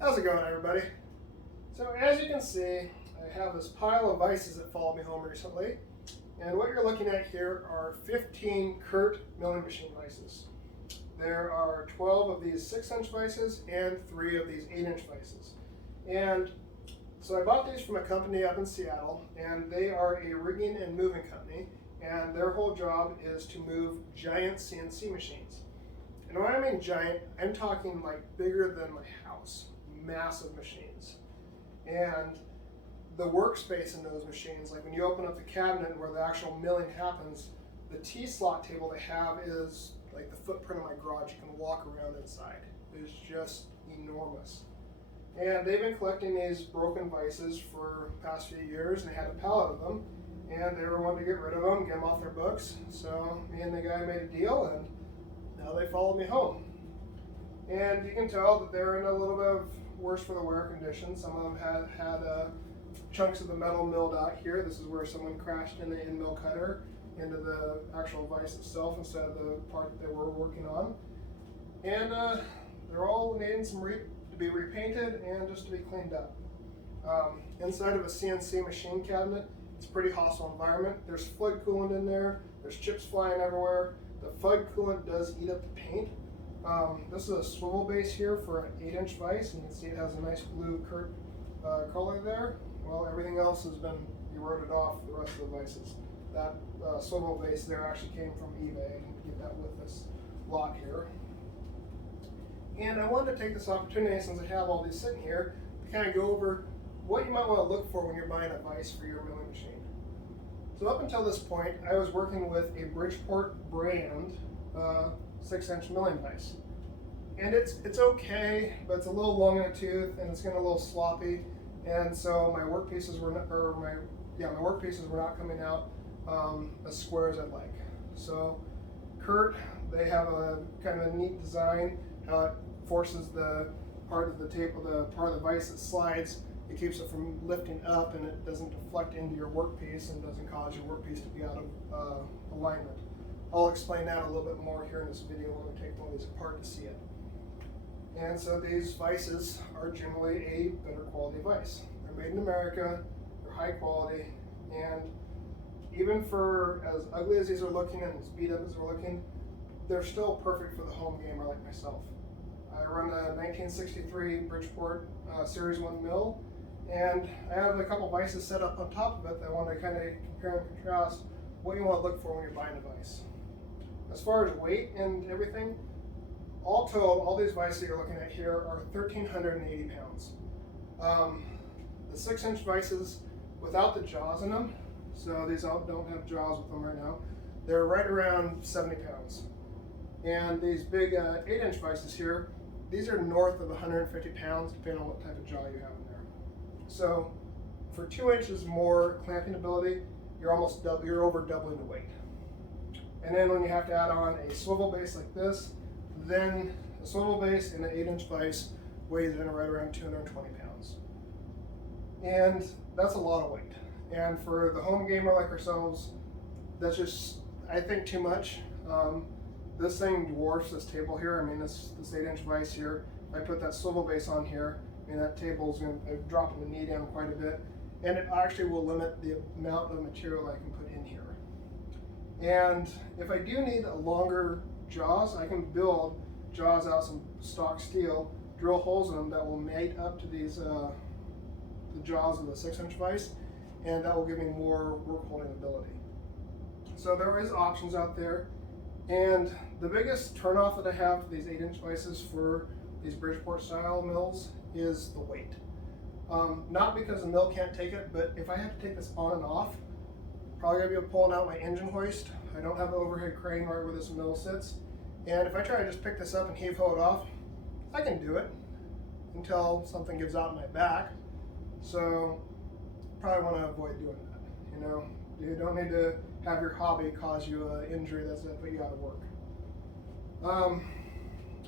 How's it going, everybody? So as you can see, I have this pile of vices that followed me home recently. And what you're looking at here are 15 Kurt milling machine vices. There are 12 of these 6-inch vices and 3 of these 8-inch vices. And so I bought these from a company up in Seattle, and they are a rigging and moving company, and their whole job is to move giant CNC machines. And when I mean giant, I'm talking like bigger than my house, massive machines. And the workspace in those machines, like when you open up the cabinet where the actual milling happens, the T-slot table they have is like the footprint of my garage. You can walk around inside. It's just enormous. And they've been collecting these broken vices for the past few years, and they had a pallet of them, and they were wanting to get rid of them, get them off their books. So me and the guy made a deal, and now they followed me home. And you can tell that they're in a little bit of worse for the wear condition. Some of them had chunks of the metal milled out here. This is where someone crashed in the end mill cutter into the actual vise itself instead of the part that they were working on. And they're all needing to be repainted and just to be cleaned up. Inside of a CNC machine cabinet, it's a pretty hostile environment. There's flood coolant in there. There's chips flying everywhere. The flood coolant does eat up the paint. This is a swivel base here for an 8-inch vise, and you can see it has a nice blue Kurt color there. Well, everything else has been eroded off the rest of the vices. That swivel base there actually came from eBay. You can get that with this lot here. And I wanted to take this opportunity, since I have all these sitting here, to kind of go over what you might want to look for when you're buying a vise for your milling machine. So up until this point, I was working with a Bridgeport brand 6-inch milling vise. And it's okay, but it's a little long in the tooth, and it's getting a little sloppy. And so my workpieces were not coming out as square as I'd like. So Kurt, they have a kind of a neat design. How it forces the part of the table, the part of the vise that slides. It keeps it from lifting up, and it doesn't deflect into your workpiece and doesn't cause your workpiece to be out of alignment. I'll explain that a little bit more here in this video when we take one of these apart to see it. And so these vices are generally a better quality vise. They're made in America, they're high quality, and even for as ugly as these are looking and as beat up as they're looking, they're still perfect for the home gamer like myself. I run a 1963 Bridgeport Series 1 mill, and I have a couple vices set up on top of it that I want to kind of compare and contrast what you want to look for when you're buying a vise. As far as weight and everything, all told, all these vices that you're looking at here are 1,380 pounds. The 6-inch vices without the jaws in them, so these all don't have jaws with them right now, they're right around 70 pounds. And these big 8-inch vices here, these are north of 150 pounds depending on what type of jaw you have in there. So for 2 inches more clamping ability, you're over doubling the weight. And then when you have to add on a swivel base like this, then a swivel base and an 8-inch vise weighs in right around 220 pounds. And that's a lot of weight. And for the home gamer like ourselves, that's just, I think, too much. This thing dwarfs this table here. I mean, this 8-inch vise here, if I put that swivel base on here, I mean, that table is going to drop the knee down quite a bit. And it actually will limit the amount of material I can put in here. And if I do need a longer jaws, I can build jaws out of some stock steel, drill holes in them that will mate up to these the jaws of the 6-inch vise, and that will give me more work holding ability. So there is options out there, and the biggest turnoff that I have for these 8-inch vices for these Bridgeport style mills is the weight. Not because the mill can't take it, but if I have to take this on and off, probably gonna be pulling out my engine hoist. I don't have an overhead crane right where this mill sits. And if I try to just pick this up and heave-ho it off, I can do it until something gives out in my back. So probably want to avoid doing that. You know, you don't need to have your hobby cause you an injury that's going to put you out of work.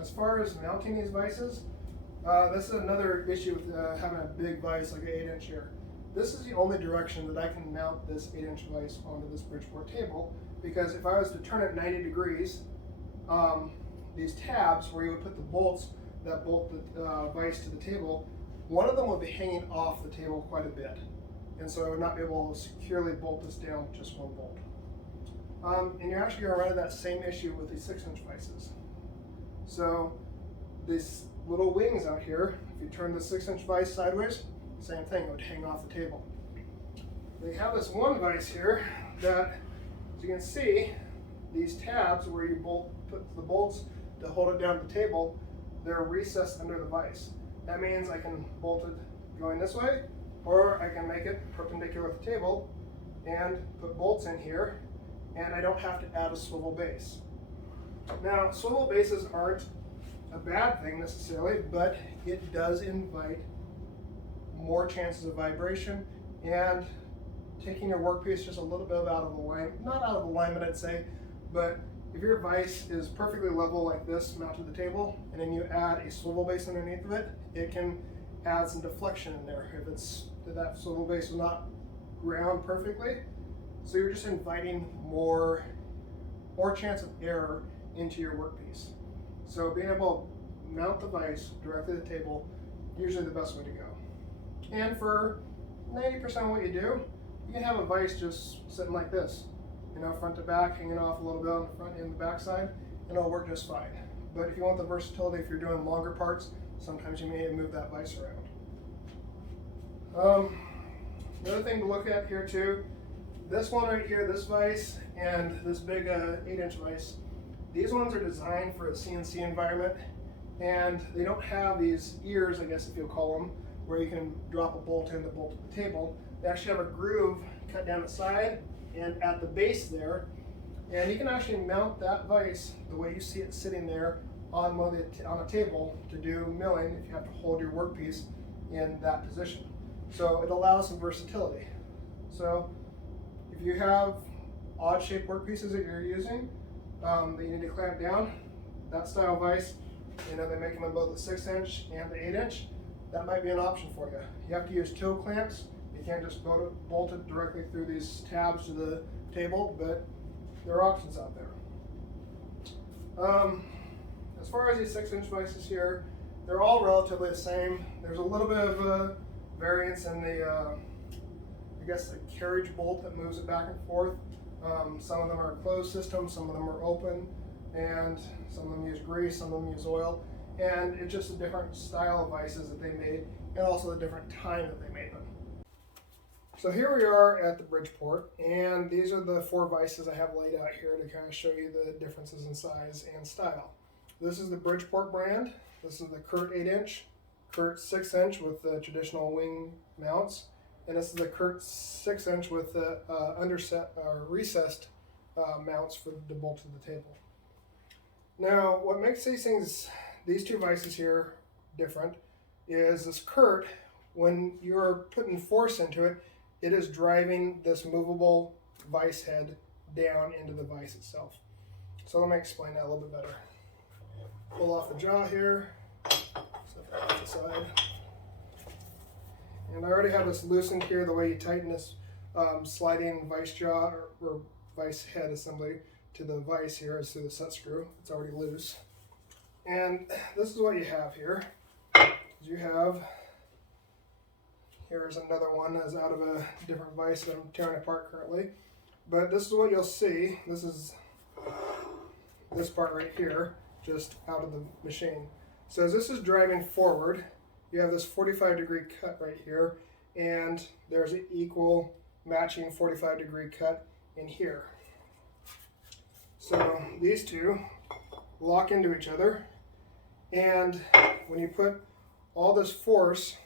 As far as mounting these vices, this is another issue with having a big vise like an 8-inch here. This is the only direction that I can mount this 8-inch vise onto this Bridgeport table, because if I was to turn it 90 degrees, these tabs where you would put the bolts that bolt the vise to the table, one of them would be hanging off the table quite a bit. And so I would not be able to securely bolt this down with just one bolt. And you're actually going to run into that same issue with these 6-inch vices. So these little wings out here, if you turn the 6-inch vise sideways, same thing, it would hang off the table. They have this one vise here that, as you can see, these tabs where you put the bolts to hold it down to the table, they're recessed under the vise. That means I can bolt it going this way, or I can make it perpendicular to the table and put bolts in here, and I don't have to add a swivel base. Now, swivel bases aren't a bad thing necessarily, but it does invite more chances of vibration and taking your workpiece just a little bit out of alignment, not out of alignment I'd say, but if your vise is perfectly level like this mounted to the table, and then you add a swivel base underneath of it, it can add some deflection in there if that swivel base is not ground perfectly. So you're just inviting more chance of error into your workpiece. So being able to mount the vise directly to the table, usually the best way to go. And for 90% of what you do, you can have a vise just sitting like this, front to back, hanging off a little bit on the front and the back side, and it'll work just fine. But if you want the versatility, if you're doing longer parts, sometimes you may move that vise around. The other thing to look at here too, this one right here, this vise, and this big 8-inch vise, these ones are designed for a CNC environment, and they don't have these ears, I guess if you'll call them, where you can drop a bolt in to bolt to the table. They actually have a groove cut down the side and at the base there, and you can actually mount that vise the way you see it sitting there on a table to do milling if you have to hold your workpiece in that position. So it allows some versatility. So if you have odd shaped workpieces that you're using that you need to clamp down, that style vise, they make them in both the 6-inch and the 8-inch, that might be an option for you. You have to use toe clamps. You can't just bolt it directly through these tabs to the table, but there are options out there. As far as these 6-inch vices here, they're all relatively the same. There's a little bit of variance in the, the carriage bolt that moves it back and forth. Some of them are closed systems, some of them are open, and some of them use grease, some of them use oil. And it's just a different style of vices that they made, and also the different time that they made them. So here we are at the Bridgeport, and these are the 4 vices I have laid out here to kind of show you the differences in size and style. This is the Bridgeport brand. This is the Curt 8-inch, Curt 6-inch with the traditional wing mounts, and this is the Curt 6-inch with the recessed mounts for the bolt to the table. Now, what makes these 2 vices here different is this Curt, when you're putting force into it, it is driving this movable vise head down into the vise itself. So let me explain that a little bit better. Pull off the jaw here, set that off the side. And I already have this loosened here the way you tighten this sliding vise jaw or vise head assembly to the vise here is through the set screw. It's already loose. And this is what you have here. You have, here's another one that's out of a different vise that I'm tearing apart currently. But this is what you'll see. This is this part right here, just out of the machine. So as this is driving forward, you have this 45-degree cut right here, and there's an equal matching 45-degree cut in here. So these two lock into each other, and when you put all this force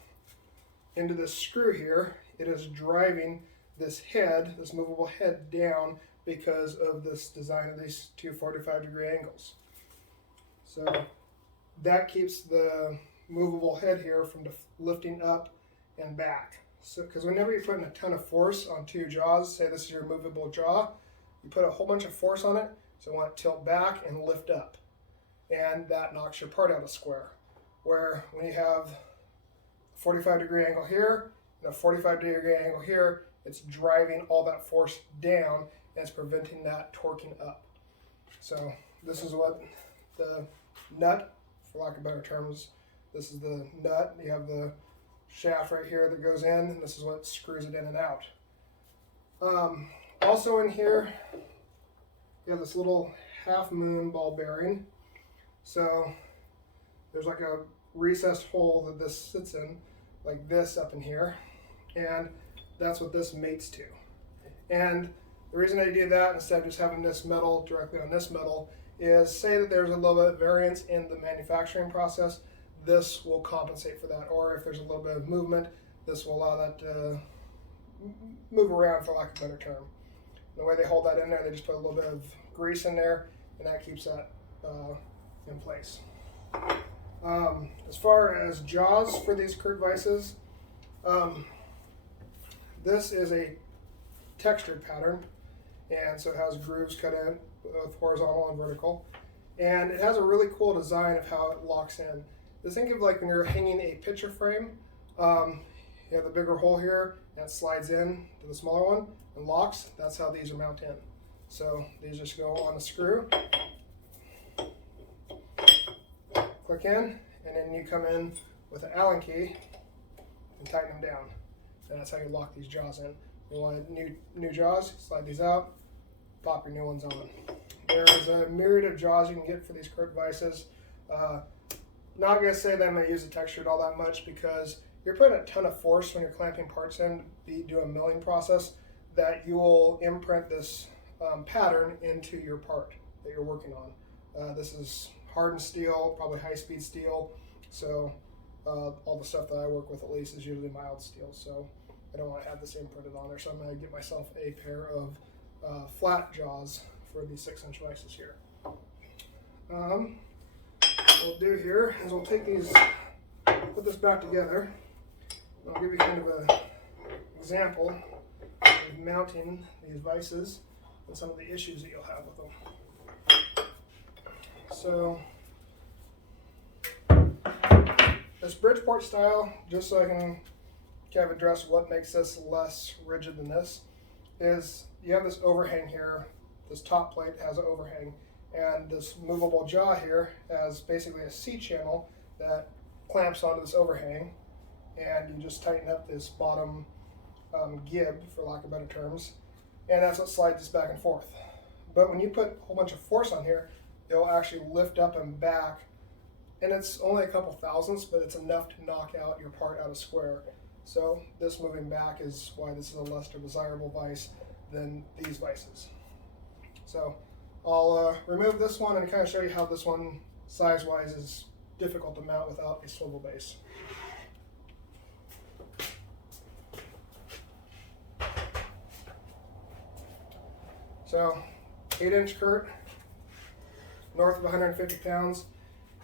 into this screw here, it is driving this head, this movable head, down because of this design of these two 45-degree angles. So that keeps the movable head here from lifting up and back. So, because whenever you're putting a ton of force on 2 jaws, say this is your movable jaw, you put a whole bunch of force on it, so you want to tilt back and lift up. And that knocks your part out of square. Where when you have a 45-degree angle here and a 45-degree angle here, it's driving all that force down and it's preventing that torquing up. So this is what the nut for lack of better terms. This is the nut. You have the shaft right here that goes in, and this is what screws it in and out. Also in here, you have this little half moon ball bearing. So there's like a recessed hole that this sits in, like this up in here, and that's what this mates to. And the reason I do that instead of just having this metal directly on this metal is, say that there's a little bit of variance in the manufacturing process, this will compensate for that. Or if there's a little bit of movement, this will allow that to move around, for lack of a better term. The way they hold that in there, they just put a little bit of grease in there, and that keeps that in place. As far as jaws for these Kurt vises, this is a textured pattern, and so it has grooves cut in, both horizontal and vertical, and it has a really cool design of how it locks in. Just think of like when you're hanging a picture frame, you have the bigger hole here, and it slides in to the smaller one and locks. That's how these are mounted in. So these just go on a screw, click in, and then you come in with an Allen key and tighten them down. And that's how you lock these jaws in. You want new jaws, slide these out, pop your new ones on. There is a myriad of jaws you can get for these Kurt vises. Not going to say that I'm going to use the textured all that much, because you're putting a ton of force when you're clamping parts in to be doing a milling process, that you will imprint this pattern into your part that you're working on. This is hardened steel, probably high-speed steel, so all the stuff that I work with at least is usually mild steel, so I don't want to have this imprinted on there, so I'm going to get myself a pair of flat jaws for these 6-inch vices here. What we'll do here is we'll take these, put this back together, and I'll give you kind of an example of mounting these vices and some of the issues that you'll have with them. So this Bridgeport style, just so I can kind of address what makes this less rigid than this, is you have this overhang here. This top plate has an overhang, and this movable jaw here has basically a C-channel that clamps onto this overhang, and you just tighten up this bottom gib, for lack of better terms, and that's what slides this back and forth. But when you put a whole bunch of force on here, it'll actually lift up and back, and it's only a couple thousandths, but it's enough to knock out your part out of square. So this moving back is why this is a less desirable vise than these vices. So I'll remove this one and kind of show you how this one size-wise is difficult to mount without a swivel base. So 8-inch Kurt, north of 150 pounds,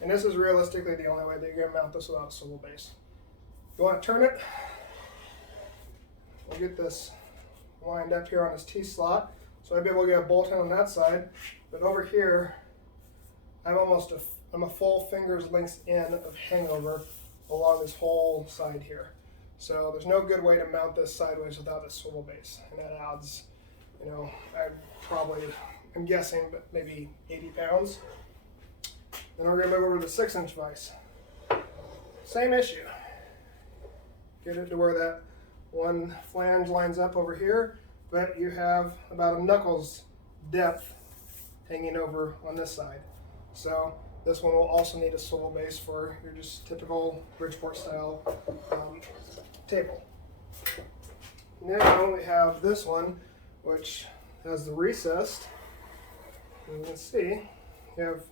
and this is realistically the only way that you're going to mount this without a swivel base. You want to turn it, we'll get this lined up here on this T-slot, so I'd be able to get a bolt in on that side, but over here, I'm a full finger's length in of hangover along this whole side here. So there's no good way to mount this sideways without a swivel base, and that adds, I'm guessing, but maybe 80 pounds. Then we're going to move over to the 6-inch vise. Same issue. Get it to where that one flange lines up over here, but you have about a knuckles depth hanging over on this side. So this one will also need a swivel base for your just typical Bridgeport style table. Now we have this one, which has the recessed. You can see you have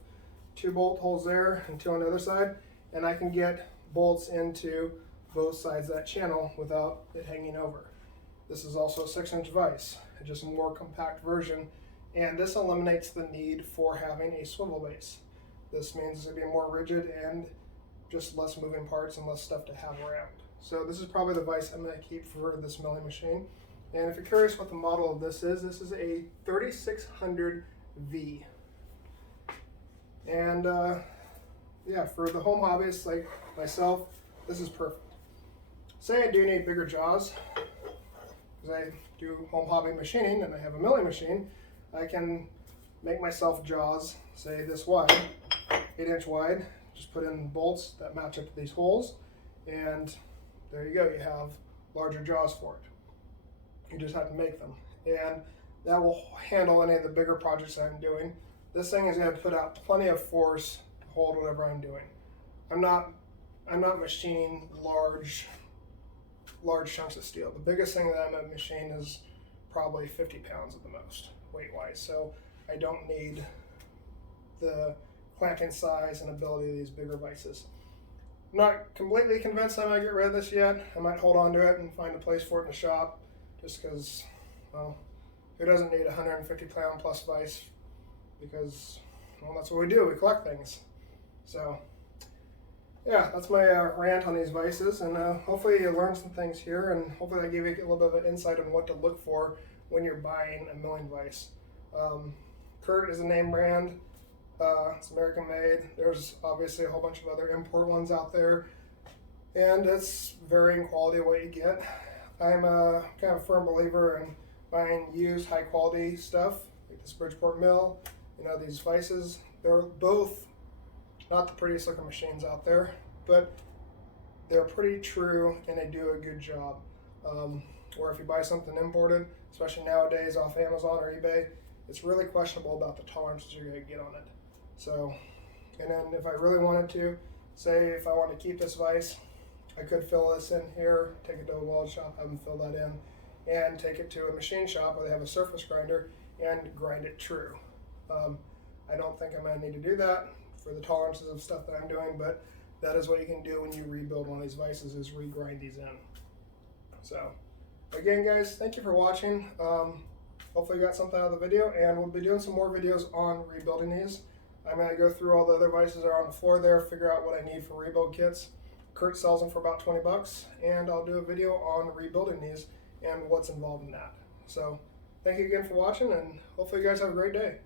2 bolt holes there and 2 on the other side, and I can get bolts into both sides of that channel without it hanging over. This is also a 6-inch vise, just a more compact version, and this eliminates the need for having a swivel base. This means it's going to be more rigid and just less moving parts and less stuff to have around. So this is probably the vise I'm going to keep for this milling machine. And if you're curious what the model of this is a 3600 V. And yeah, for the home hobbyists like myself, this is perfect. Say I do need bigger jaws, because I do home hobby machining and I have a milling machine, I can make myself jaws, say this wide, 8-inch wide, just put in bolts that match up to these holes, and there you go, you have larger jaws for it. You just have to make them, and that will handle any of the bigger projects that I'm doing. This thing is going to put out plenty of force to hold whatever I'm doing. I'm not machining large chunks of steel. The biggest thing that I'm going to machine is probably 50 pounds at the most, weight-wise. So I don't need the clamping size and ability of these bigger vices. I'm not completely convinced I might get rid of this yet. I might hold on to it and find a place for it in the shop, just because, well, who doesn't need a 150 pound plus vise? Because, well, that's what we do, we collect things. So yeah, that's my rant on these vices, and hopefully you learned some things here, and hopefully I gave you a little bit of an insight on what to look for when you're buying a milling vise. Kurt is a name brand. It's American made. There's obviously a whole bunch of other import ones out there, and it's varying quality of what you get. I'm a kind of firm believer in buying used high quality stuff, like this Bridgeport mill, these vices. They're both not the prettiest looking machines out there, but they're pretty true and they do a good job. Or if you buy something imported, especially nowadays off Amazon or eBay, it's really questionable about the tolerances you're going to get on it. So, and then if I really wanted to, say if I wanted to keep this vise, I could fill this in here, take it to a weld shop, have them fill that in, and take it to a machine shop where they have a surface grinder and grind it true. I don't think I'm going to need to do that for the tolerances of stuff that I'm doing, but that is what you can do when you rebuild one of these vices, is regrind these in. So again, guys, thank you for watching. Hopefully you got something out of the video, and we'll be doing some more videos on rebuilding these. I'm going to go through all the other vices that are on the floor there, figure out what I need for rebuild kits. Kurt sells them for about 20 bucks, and I'll do a video on rebuilding these and what's involved in that. So thank you again for watching, and hopefully you guys have a great day.